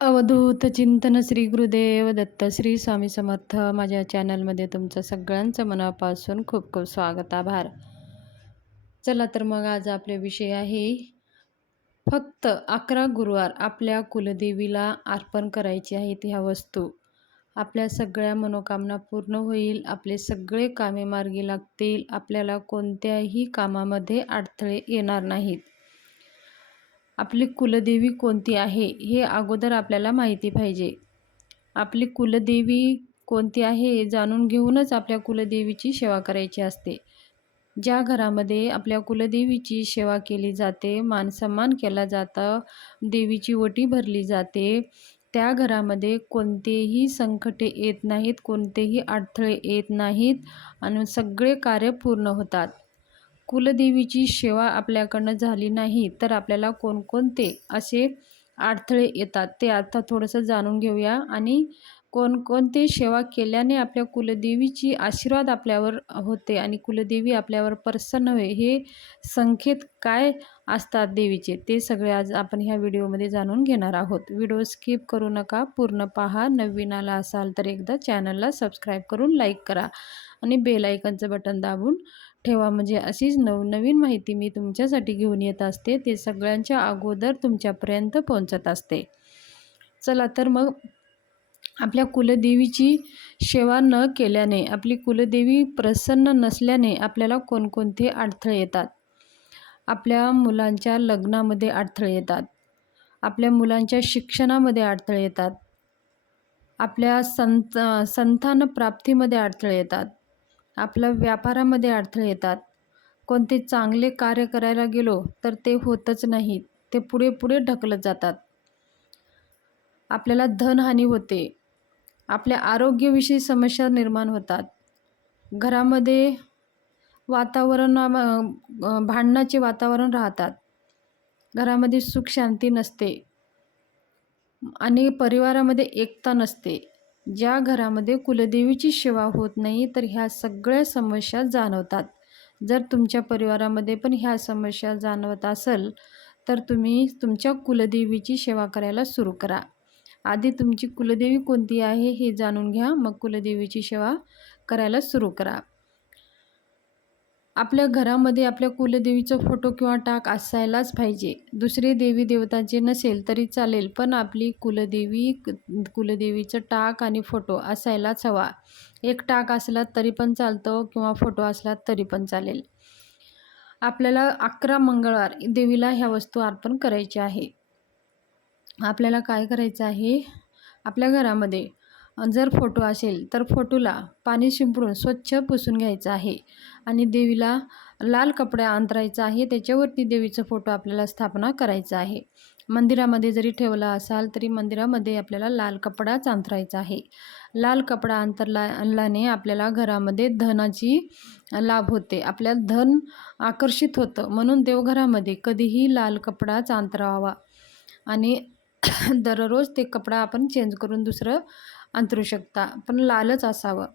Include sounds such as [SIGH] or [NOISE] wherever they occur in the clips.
अवधूत चिंतन श्री गुरुदेव दत्त श्री स्वामी समर्थ. माझ्या चॅनलमध्ये तुमचं सगळ्यांचं मनापासून खूप खूप स्वागत आभार. चला तर मग आज आपले विषय आहे फक्त अकरा गुरुवार आपल्या कुलदेवीला अर्पण करायची आहेत ह्या वस्तू. आपल्या सगळ्या मनोकामना पूर्ण होईल आपले सगळे कामे मार्गी लागतील आपल्याला कोणत्याही कामामध्ये अडथळे येणार नाहीत. आपली कुलदेवी कोणती आहे हे अगोदर आपल्याला माहिती पाहिजे. आपली कुलदेवी कोणती आहे हे जाणून घेऊनच आपल्या कुलदेवीची सेवा करायची असते. ज्या घरामध्ये आपल्या कुलदेवीची सेवा केली जाते मानसन्मान केला जातं देवीची ओटी भरली जाते त्या घरामध्ये कोणतेही संकटे येत नाहीत कोणतेही अडथळे येत नाहीत आणि सगळे कार्य पूर्ण होतात. कुलदेवीची सेवा आपल्याकडनं झाली नाही तर आपल्याला कोणकोणते असे अडथळे येतात? ते आता थोडंसं जाणून घेऊया. आणि कोणकोणते सेवा केल्याने आपल्या कुलदेवीची आशीर्वाद आपल्यावर होते आणि कुलदेवी आपल्यावर प्रसन्न होय हे संकेत काय असतात देवीचे? ते सगळे आज आपण ह्या व्हिडिओमध्ये जाणून घेणार आहोत. व्हिडिओ स्किप करू नका पूर्ण पहा. नवीन आला असाल तर एकदा चॅनलला सबस्क्राईब करून लाईक करा आणि बेलायकनचं बटन दाबून ठेवा. म्हणजे अशीच नवनवीन माहिती मी तुमच्यासाठी घेऊन येत असते. ते सगळ्यांच्या अगोदर तुमच्यापर्यंत पोहोचत असते. चला तर मग आपल्या कुलदेवीची सेवा न केल्याने आपली कुलदेवी प्रसन्न नसल्याने आपल्याला कोणकोणते अडथळे येतात? आपल्या मुलांच्या लग्नामध्ये अडथळे येतात. आपल्या मुलांच्या शिक्षणामध्ये अडथळे येतात. आपल्या संत संतान प्राप्तीमध्ये अडथळे येतात. आपल्या व्यापारामध्ये अडथळे येतात. कोणते चांगले कार्य करायला गेलो तर ते होतच नाहीत ते पुढे पुढे ढकलत जातात. आपल्याला धनहानी होते. आपल्या आरोग्याविषयी समस्या निर्माण होतात. घरामध्ये वातावरण भांडणाचे वातावरण राहतात. घरामध्ये सुख शांती नसते. आणि परिवारामध्ये एकता नसते. ज्या घरामध्ये कुलदेवीची सेवा होत नाही तर ह्या सगळ्या समस्या जाणवतात. जर तुमच्या परिवारामध्ये पण ह्या समस्या जाणवत असेल तर तुम्ही तुमच्या कुलदेवीची सेवा करायला सुरू करा. आधी तुमची कुलदेवी कोणती आहे हे जाणून घ्या मग कुलदेवीची सेवा करायला सुरू करा. आपल्या घरामध्ये आपल्या कुलदेवीचं फोटो किंवा टाक असायलाच पाहिजे. दुसरे देवी देवतांचे नसेल तरी चालेल पण आपली कुलदेवी कुलदेवीचं टाक आणि फोटो असायलाच हवा. एक टाक असला तरी पण चालतो किंवा फोटो असला तरी पण चालेल. आपल्याला अकरा मंगळवार देवीला ह्या वस्तू अर्पण करायच्या आहे. आपल्याला काय करायचं आहे? आपल्या घरामध्ये जर फोटो असेल तर फोटोला पाणी शिंपडून स्वच्छ पुसून घ्यायचं आहे आणि देवीला लाल कपडा अंतरायचा आहे. त्याच्यावरती देवीचा फोटो आपल्याला स्थापना करायचा आहे. मंदिरामध्ये जरी ठेवला असाल तरी मंदिरामध्ये आपल्याला लाल कपडाच अंतरायचा आहे. लाल कपडा अंतरला आणल्याने आपल्याला घरामध्ये धनाची लाभ होते. आपल्याला धन आकर्षित होतं. म्हणून देवघरामध्ये कधीही लाल कपडाच अंतरावा आणि [COUGHS] दररोज ते कपडा आपण चेंज करून दुसरं अंतरू शकता. पण लालच असावं.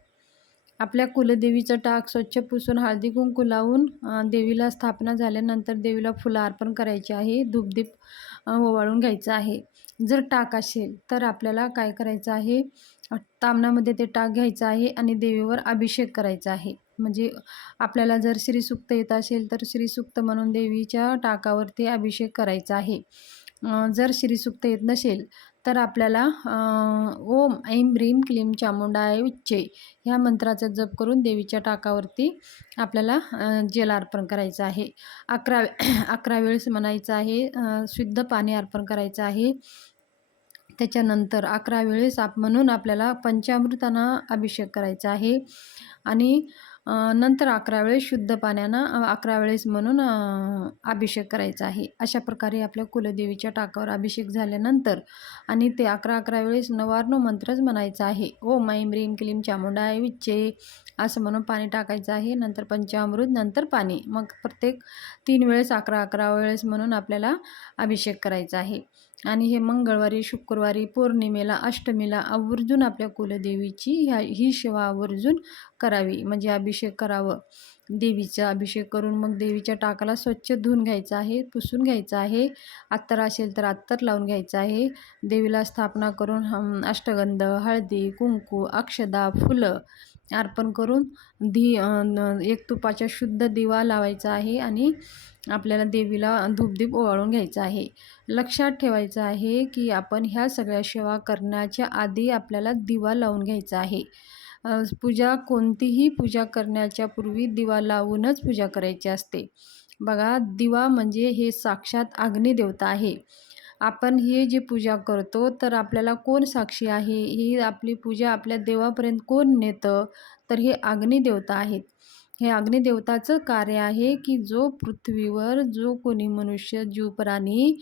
आपल्या कुलदेवीचं टाक स्वच्छ पुसून हळदी कुंकू लावून देवीला स्थापना झाल्यानंतर देवीला फुलं अर्पण करायची आहे धूपदीप ओवाळून घ्यायचं आहे. जर टाक असेल तर आपल्याला काय करायचं आहे? तामणामध्ये ते टाक घ्यायचं आहे आणि देवीवर अभिषेक करायचा आहे. म्हणजे आपल्याला जर श्रीसुक्त येत असेल तर श्रीसुक्त म्हणून देवीच्या टाकावरती अभिषेक करायचा आहे. जर श्रीसुक्त येत नसेल तर आपल्याला ओम ऐं ह्रीम क्लीम चामुंडाय उच्चे ह्या मंत्राचा जप करून देवीच्या टाकावरती आपल्याला जल अर्पण करायचं आहे. अकरा अकरा वेळेस म्हणायचं आहे शुद्ध पाणी अर्पण करायचं आहे. त्याच्यानंतर अकरा वेळेस आप म्हणून आपल्याला पंचामृतांना अभिषेक करायचा आहे. आणि नंतर अकरा वेळेस शुद्ध पाण्यानं अकरा वेळेस म्हणून अभिषेक करायचा आहे. अशा प्रकारे आपल्या कुलदेवीच्या टाकावर अभिषेक झाल्यानंतर आणि ते अकरा अकरा वेळेस नवार्नो मंत्रच म्हणायचा आहे. ओ मैम रीम क्लीम चामुंडाय विच्चे असं म्हणून पाणी टाकायचं आहे. नंतर पंचामृत नंतर पाणी. मग प्रत्येक तीन वेळेस अकरा अकरा वेळेस म्हणून आपल्याला अभिषेक करायचा आहे. आणि हे मंगळवारी शुक्रवारी पौर्णिमेला अष्टमीला आवर्जून आपल्या कुलदेवीची ह्या ही सेवा आवर्जून करावी. म्हणजे अभिषेक करावं. देवीचा अभिषेक करून मग देवीच्या टाकाला स्वच्छ धुवून घ्यायचं आहे पुसून घ्यायचं आहे. अत्तर असेल तर अत्तर लावून घ्यायचं आहे. देवीला स्थापना करून अष्टगंध हळदी कुंकू अक्षदा फुलं अर्पण करून धी एक तुपाच्या शुद्ध दिवा लावायचा आहे आणि आपल्याला देवीला धूपदीप ओवाळून घ्यायचा आहे. लक्षात ठेवायचं आहे की आपण ह्या सगळ्या सेवा करण्याच्या आधी आपल्याला दिवा लावून घ्यायचा आहे. पूजा कोणतीही पूजा करण्याच्या पूर्वी दिवा लावूनच पूजा करायची असते. बघा दिवा म्हणजे हे साक्षात अग्निदेवता आहे. आपण हे जी पूजा करतो तर आपल्याला कोण साक्षी आहे? ही आपली पूजा आपल्या देवापर्यंत कोण नेतं? तर हे अग्निदेवता आहेत. हे अग्निदेवताचं कार्य आहे की जो पृथ्वीवर जो कोणी मनुष्य जीव प्राणी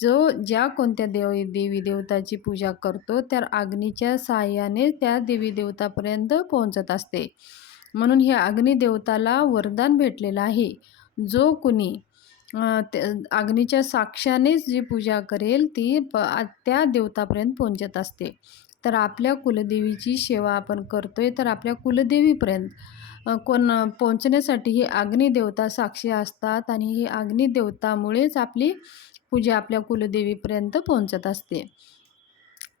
जो ज्या कोणत्या देव देवी देवताची पूजा करतो त्या अग्नीच्या सहाय्याने त्या देवी देवतापर्यंत पोहोचत असते. म्हणून ह्या अग्निदेवताला वरदान भेटलेलं आहे. जो कुणी ते अग्नीच्या साक्षानेच जी पूजा करेल ती प त्या देवतापर्यंत पोहोचत असते. तर आपल्या कुलदेवीची सेवा आपण करतोय तर आपल्या कुलदेवीपर्यंत कोण पोहोचण्यासाठी ही अग्निदेवता साक्षी असतात आणि ही अग्निदेवतामुळेच आपली पूजा आपल्या कुलदेवीपर्यंत पोहोचत असते.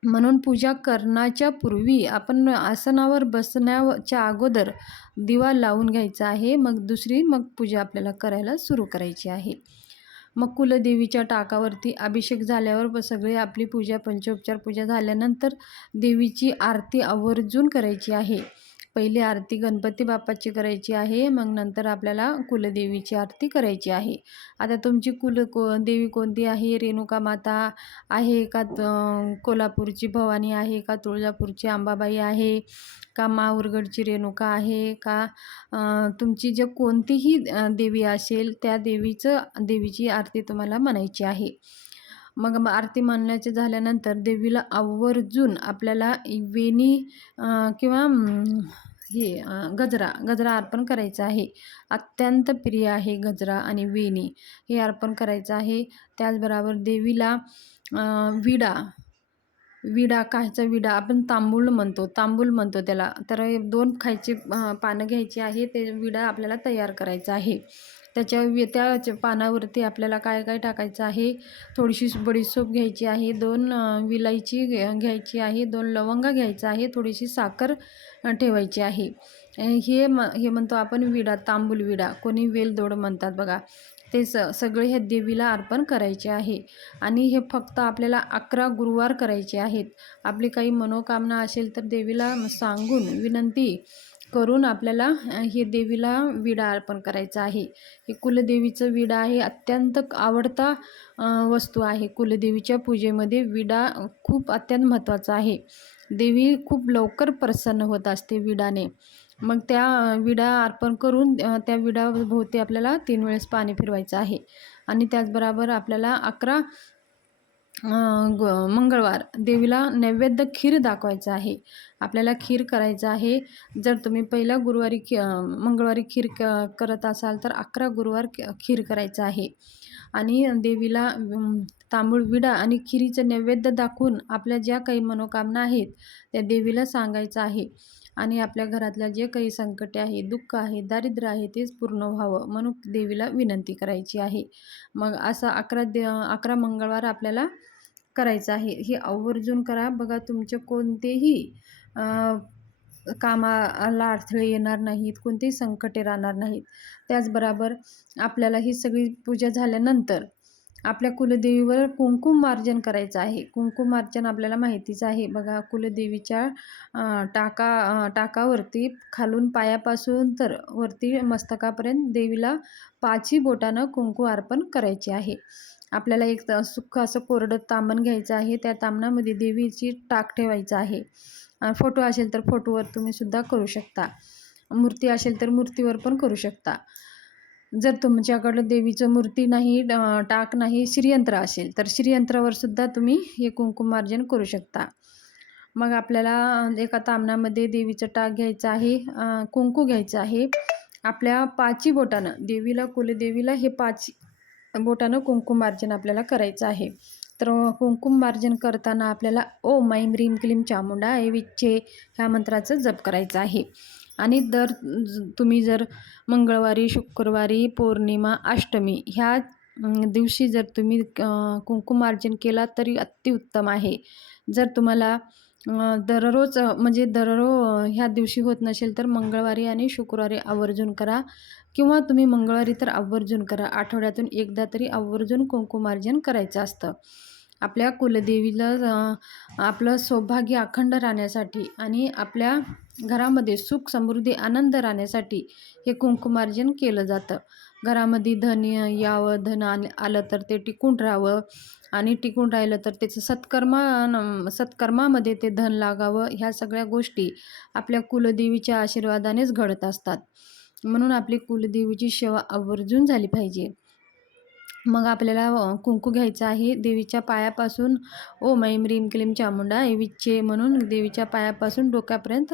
म्हणून पूजा करण्याच्या पूर्वी आपण आसनावर बसण्याच्या अगोदर दिवा लावून घ्यायचा आहे. मग दुसरी मग पूजा आपल्याला करायला सुरू करायची आहे. मग कुलदेवीच्या टाकावरती अभिषेक झाल्यावर सगळी आपली पूजा पंचोपचार पूजा झाल्यानंतर देवीची आरती आवर्जून करायची आहे. पहिली आरती गणपती बाप्पाची करायची आहे मग नंतर आपल्याला कुलदेवीची आरती करायची आहे. आता तुमची कुल को देवी कोणती आहे? रेणुका माता आहे का? त- कोल्हापूरची भवानी आहे का? तुळजापूरची अंबाबाई आहे का? माहुरगडची रेणुका आहे का? तुमची जे कोणतीही देवी असेल त्या देवीचं देवीची आरती तुम्हाला म्हणायची आहे. मग मग आरती मानल्याचे झाल्यानंतर देवीला आवर्जून आपल्याला वेणी किंवा हे गजरा गजरा अर्पण करायचा आहे. अत्यंत प्रिय आहे गजरा आणि वेणी. हे अर्पण करायचं आहे. त्याचबरोबर देवीला विडा विडा कायचा विडा आपण तांबूळ म्हणतो. तांबूल म्हणतो त्याला. तर दोन खायचे पानं घ्यायची आहे. ते विडा आपल्याला तयार करायचा आहे. त्याच्या त्या पानावरती आपल्याला काय काय टाकायचं आहे? थोडीशी बडीसोप घ्यायची आहे दोन विलायची घ्या- घ्यायची आहे दोन लवंगा घ्यायचा आहे थोडीशी साखर ठेवायची आहे. हे म हे म्हणतो आपण विडा तांबूल विडा. कोणी वेलदोड म्हणतात बघा. ते स सगळे हे देवीला अर्पण करायचे आहे. आणि हे फक्त आपल्याला अकरा गुरुवार करायचे आहेत. आपली काही मनोकामना असेल तर देवीला सांगून विनंती करून आपल्याला हे देवीला विडा अर्पण करायचा आहे. हे कुलदेवीचं विडा आहे अत्यंत आवडता वस्तू आहे. कुलदेवीच्या पूजेमध्ये विडा खूप अत्यंत महत्त्वाचा आहे. देवी खूप लवकर प्रसन्न होत असते विडाने. मग त्या विडा अर्पण करून त्या विडाभोवती आपल्याला तीन वेळेस पाणी फिरवायचं आहे. आणि त्याचबरोबर आपल्याला अकरा ग मंगळवार. देवीला नैवेद्य खीर दाखवायचं आहे. आपल्याला खीर करायचं आहे. जर तुम्ही पहिल्या गुरुवारी खी मंगळवारी खीर क करत असाल तर अकरा गुरुवार क- खीर करायचं आहे. आणि देवीला तांबूळ विडा आणि खिरीचं नैवेद्य दाखवून आपल्या ज्या काही मनोकामना आहेत त्या देवीला सांगायचं आहे. आणि आपल्या घरातल्या जे काही संकटे आहे दुःख आहे दारिद्र्य आहे तेच पूर्ण व्हावं म्हणून देवीला विनंती करायची आहे. मग असं अकरा दे अकरा मंगळवार आपल्याला करायचं आहे. हे आवर्जून करा. बघा तुमचे कोणतेही कामाला अडथळे येणार नाहीत कोणतेही संकटे राहणार नाहीत. त्याचबरोबर आपल्याला ही सगळी पूजा झाल्यानंतर आपल्या कुलदेवीवर कुंकुमार्जन करायचं आहे. कुंकुमार्जन आपल्याला माहितीच आहे. बघा कुलदेवीच्या टाका टाकावरती खालून पायापासून तर वरती मस्तकापर्यंत देवीला पाची बोटानं कुंकू अर्पण करायचे आहे. आपल्याला एक त- असं कोरडं तांबण घ्यायचं आहे त्या तांबणामध्ये देवीची टाक ठेवायचं आहे. फोटो असेल तर फोटोवर तुम्ही सुद्धा करू शकता. मूर्ती असेल तर मूर्तीवर पण करू शकता. जर तुमच्याकडं देवीचं मूर्ती नाही टाक नाही श्रीयंत्र असेल तर श्रीयंत्रावर सुद्धा तुम्ही हे कुंकुमार्जन करू शकता. मग आपल्याला एका तामणामध्ये देवीचं टाक घ्यायचं आहे कुंकू घ्यायचं आहे. आपल्या पाची बोटानं देवीला कुलदेवीला हे पाच बोटानं कुंकुमार्जन आपल्याला करायचं आहे. तर कुंकुमार्जन करताना आपल्याला ओम ऐं रीम क्लीम चामुंडा ऐ विच्चे ह्या मंत्राचं जप करायचं आहे. आणि दर ज- तुम्ही जर मंगळवारी शुक्रवारी पौर्णिमा अष्टमी ह्या दिवशी जर तुम्ही कुंकुमार्जन केला तरी अतिउत्तम आहे. जर तुम्हाला दररोज म्हणजे दररोज ह्या दिवशी होत नसेल तर मंगळवारी आणि शुक्रवारी आवर्जून करा. किंवा तुम्ही मंगळवारी तर आवर्जून करा. आठवड्यातून एकदा तरी आवर्जून कुंकुमार्जन करायचं असतं. आपल्या कुलदेवीला आपलं सौभाग्य अखंड राहण्यासाठी आणि आपल्या घरामध्ये सुख समृद्धी आनंद राहण्यासाठी हे कुंकुमार्जन केलं जातं. घरामध्ये धन यावं धन आलं तर ते टिकून राहावं. आणि टिकून राहिलं तर त्याचं सत्कर्मा सत्कर्मामध्ये ते धन लागावं ह्या सगळ्या गोष्टी आपल्या कुलदेवीच्या आशीर्वादानेच घडत असतात. म्हणून आपली कुलदेवीची सेवा आवर्जून झाली पाहिजे. मग आपल्याला कुंकू घ्यायचं आहे देवीच्या पायापासून. ओम ऐं रीम क्लीम चामुंडा एविचे विच्चे म्हणून देवीच्या पायापासून डोक्यापर्यंत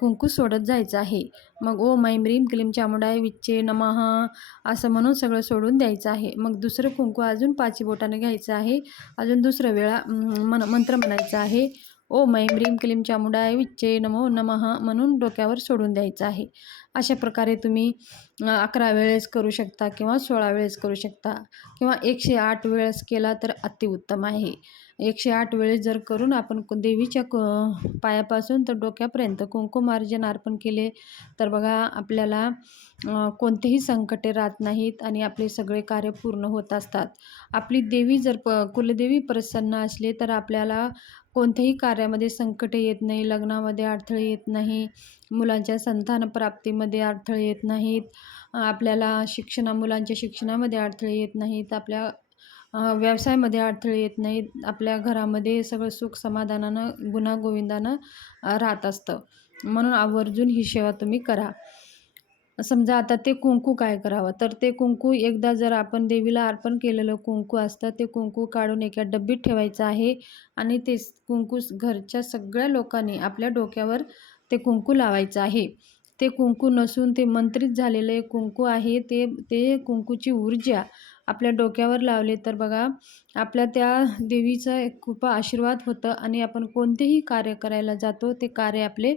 कुंकू सोडत जायचं आहे. मग ओम ऐं रीम क्लीम चामुंडा एविचे विच्चे नमः असं म्हणून सगळं सोडून द्यायचं आहे. मग दुसरं कुंकू अजून पाची बोटाने घ्यायचं आहे. अजून दुसरं वेळा मन मंत्र म्हणायचा आहे. ओम ऐं ह्रीं क्लीम चामुंडाय विच्चे नमो नमः म्हणून डोक्यावर सोडून द्यायचं आहे. अशा प्रकारे तुम्ही अकरा वेळेस करू शकता किंवा सोळा वेळेस करू शकता किंवा एकशे आठ वेळेस केला तर अतिउत्तम आहे. एकशे आठ वेळेस जर करून आपण देवीच्या क पायापासून तर डोक्यापर्यंत कुंकुमार्जन अर्पण केले तर बघा आपल्याला कोणतेही संकटे राहत नाहीत आणि आपले सगळे कार्य पूर्ण होत असतात. आपली देवी जर प कुलदेवी प्रसन्न असले तर आपल्याला कोणत्याही कार्यामध्ये संकटे येत नाही लग्नामध्ये अडथळे येत नाही मुलांच्या संतान प्राप्तीमध्ये अडथळे येत नाहीत आपल्याला शिक्षणा मुलांच्या शिक्षणामध्ये अडथळे येत नाहीत आपल्या व्यवसायामध्ये अडथळे येत नाहीत. आपल्या घरामध्ये सगळं सुख समाधानानं गुणागोविंदानं राहत असतं. म्हणून आवर्जून ही सेवा तुम्ही करा. समजा आता ते कुंकू काय करावं? तर ते कुंकू एकदा जर आपण देवीला अर्पण केलेलं कुंकू असतं ते कुंकू काढून एका डब्बीत ठेवायचं आहे आणि ते कुंकू घरच्या सगळ्या लोकांनी आपल्या डोक्यावर ते कुंकू लावायचं आहे. ते कुंकू नसून ते मंत्रित झालेले कुंकू आहे. ते ते कुंकूची ऊर्जा आपल्या डोक्यावर लावले तर बघा आपल्या त्या देवीचा एक खूप आशीर्वाद होतं आणि आपण कोणतेही कार्य करायला जातो ते कार्य आपले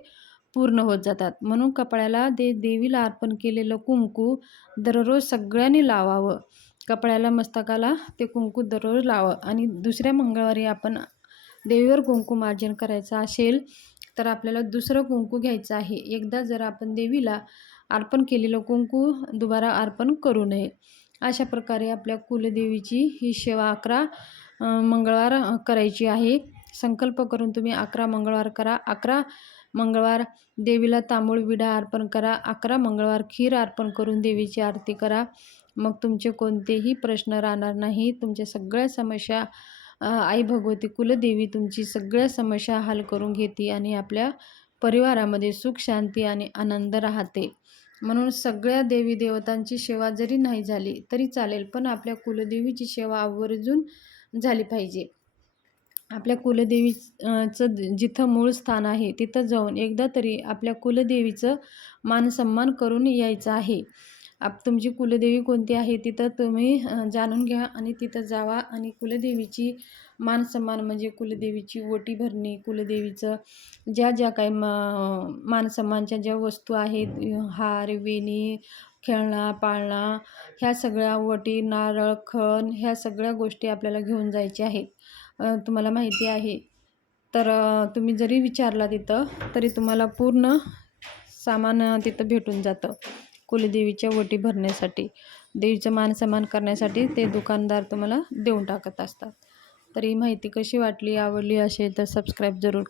पूर्ण होत जातात. म्हणून कपड्याला दे देवीला अर्पण केलेलं कुंकू दररोज सगळ्यांनी लावावं. कपड्याला मस्तकाला ते कुंकू दररोज लावा आणि दुसऱ्या मंगळवारी आपण देवीवर कुंकुमार्जन करायचं असेल तर आपल्याला दुसरं कुंकू घ्यायचं आहे. एकदा जर आपण देवीला अर्पण केलेलं कुंकू दुबारा अर्पण करू नये. अशा प्रकारे आपल्या कुलदेवीची ही सेवा अकरा मंगळवार करायची आहे. संकल्प करून तुम्ही अकरा मंगळवार करा. अकरा मंगळवार देवीला तांबूळ विडा अर्पण करा. अकरा मंगळवार खीर अर्पण करून देवीची आरती करा. मग तुमचे कोणतेही प्रश्न राहणार नाही. तुमच्या सगळ्या समस्या आई भगवती कुलदेवी तुमची सगळ्या समस्या हल करून घेते आणि आपल्या परिवारामध्ये सुख शांती आणि आनंद राहते. म्हणून सगळ्या देवी देवतांची सेवा जरी नाही झाली तरी चालेल पण आपल्या कुलदेवीची सेवा आवर्जून झाली पाहिजे. आपल्या कुलदेवीचं जिथं मूळ स्थान आहे तिथं जाऊन एकदा तरी आपल्या कुलदेवीचं मानसन्मान करून यायचं आहे. आप तुमची कुलदेवी कोणती आहे तिथं तुम्ही जाणून घ्या आणि तिथं जावा आणि कुलदेवीची मान सन्मान म्हणजे कुलदेवीची ओटी भरणे कुलदेवीचं ज्या ज्या काही मा मानसन्मानच्या ज्या वस्तू आहेत हार वेणी खेळणा पाळणा ह्या सगळ्या वटी नारळ खण ह्या सगळ्या गोष्टी आपल्याला घेऊन जायच्या आहेत. तुम्हाला माहिती आहे. तर तुम्ही जरी विचारला तिथं तरी तुम्हाला पूर्ण सामान तिथं भेटून जातं. कुलदेवीच्या वटी भरण्यासाठी. देवीचं मान सन्मान करण्यासाठी ते दुकानदार तुम्हाला देऊन टाकत असतात. तर ही माहिती कशी वाटली आवडली असेल तर सबस्क्राईब जरूर